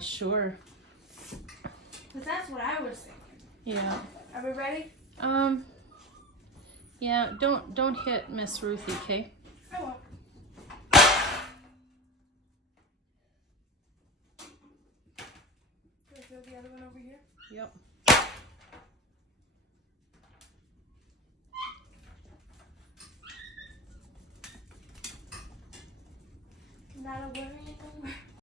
Sure. Because that's what I was thinking. Yeah. Are we ready? Yeah, don't hit Miss Ruthie, okay? I won't. Do I throw the other one over here? Yep.